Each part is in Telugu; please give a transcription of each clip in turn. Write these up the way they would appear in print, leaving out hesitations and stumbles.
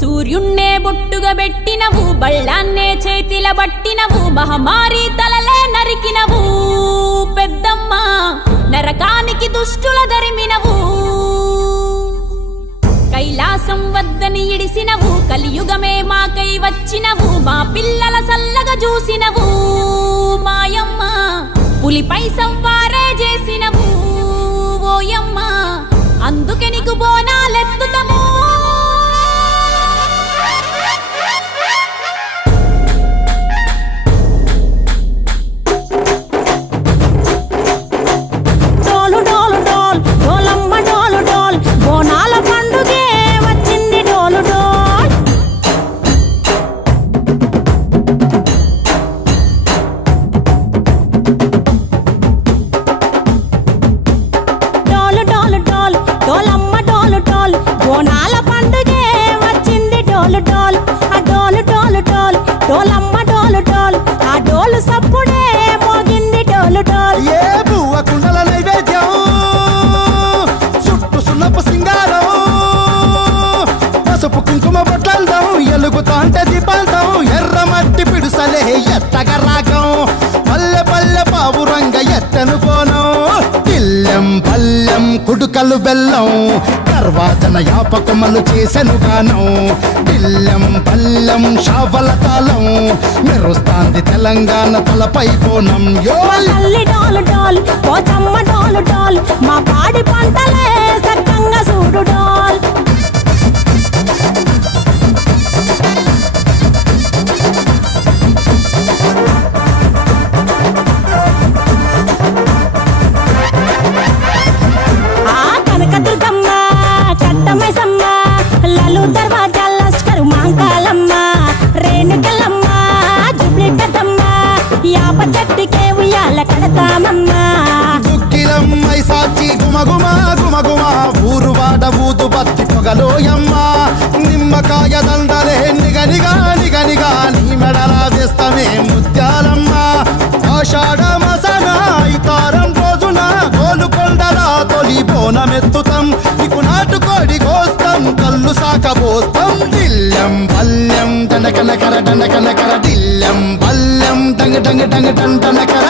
సూర్యున్నే బొట్టుగా పెట్టినవు, బళ్ళాన్నే చేతిల పట్టినవు, మహమారి తలలే నరికినవు పెద్దమ్మ, నరకానికి దుష్టుల దరిమినవు. కైలాసం వద్దని ఇడిసినవు, కలియుగమే మాకై వచ్చినవు, మా పిల్లల సల్లగా చూసినవు మాయమ్మ, పులిపై సవ్వారే చేసినవు ఓయమ్మ, అందుకే నీకు బోనాలెత్తుతము. ఎలుగుతాంటే దీపాలతో ఎర్రమట్టి పిడుసలే ఎత్తగ రాగం, పల్లె పల్లె పావురంగ ఎత్తను పోనం, పిల్లెం పల్లెం కుడుకలు బెల్లం, తర్వాతన యాపకమలు చేసెను గానం, పిల్లెం పల్లెం షావల తాళం, మెరుస్తాంది తెలంగాణ తలపై పోనం. మా పాడి పంటలే సక్కంగా చూడు డాల్. దుక్కిలమ్మై సాచి గుమగుమ గుమగుమ, ఊరు వాడ ఊదు బత్తి పొగలోయమ్మ, నిమ్మకాయ దండలే నిగనిగా నిగనిగా, నీ మెడల వేస్తమే ముత్యాలమ్మ, ఆషాఢ మసన ఇతారం రోజున గోలుకొండల తొలి బోనమెత్తుతాం, నీకు నాటుకోడి కోస్తాం, కళ్ళు సాకబోస్తాం, దిల్లెం పల్లెం దండకనకర దండకనకర, దిల్లెం పల్లెం డంగ డంగ డంగ డండనకర,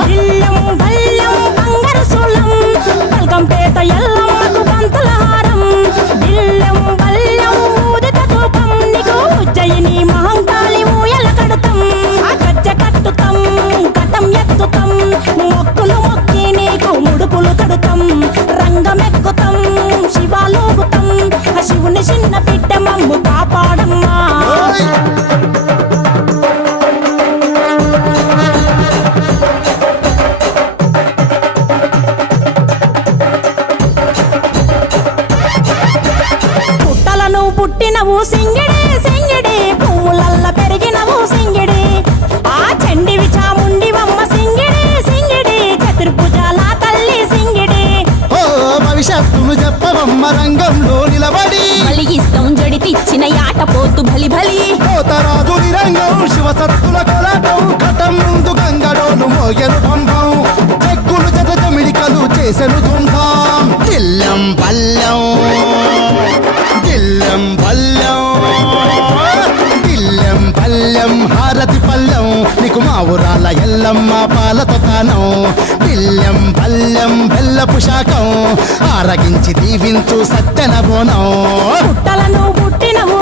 పేట ఎల్లమ్మకు పంతుల హారం, దిల్లెం బల్లెం ఊదిత ధూపం, నీకు ఉజ్జయిని మహంకాళి ఊయల కడుతాం, గజ్జ కట్టుతాం కటం ఎత్తుతాం, మొక్కులు మొక్కి నీకు ముడుపులు కడుతాం, రంగమెక్కుతాం శివాలోగుతాం, శివుని చిన్న బిడ్డ మమ్ము కాపాడమ్మా. పుట్టినవు సింగిడి సింగిడి, పువ్వులల్ల పెరిగినవు సింగిడి, ఆ చండివి చాముండివమ్మ సింగిడి సింగిడి, చతుర్భుజాల తల్లి సింగిడి. ఓ భవిష్యత్తును చెప్పవమ్మ రంగంలో నిలబడి, బలిగిస్తాం జడితిచ్చిన యాట పోతు బలి బలి, పోతరాజు రంగం శివసత్తుల కొలటం, ఘటం ముందు గంగడోలు మోగెను పంపం, చెక్కులు జత జమిడికలు చేసెను తుంటాం, దిల్లెం పల్లెం దిల్లెం పల్లెం దిల్లెం పల్లెం హారతి పల్లెం, నీకు మా ఊరాల ఎల్లమ్మ పాలతో తానం, దిల్లెం పల్లెం బెల్లపు శాఖం, ఆరగించి దీవించు సత్తెన బోనం. పుట్టలను పుట్టినవు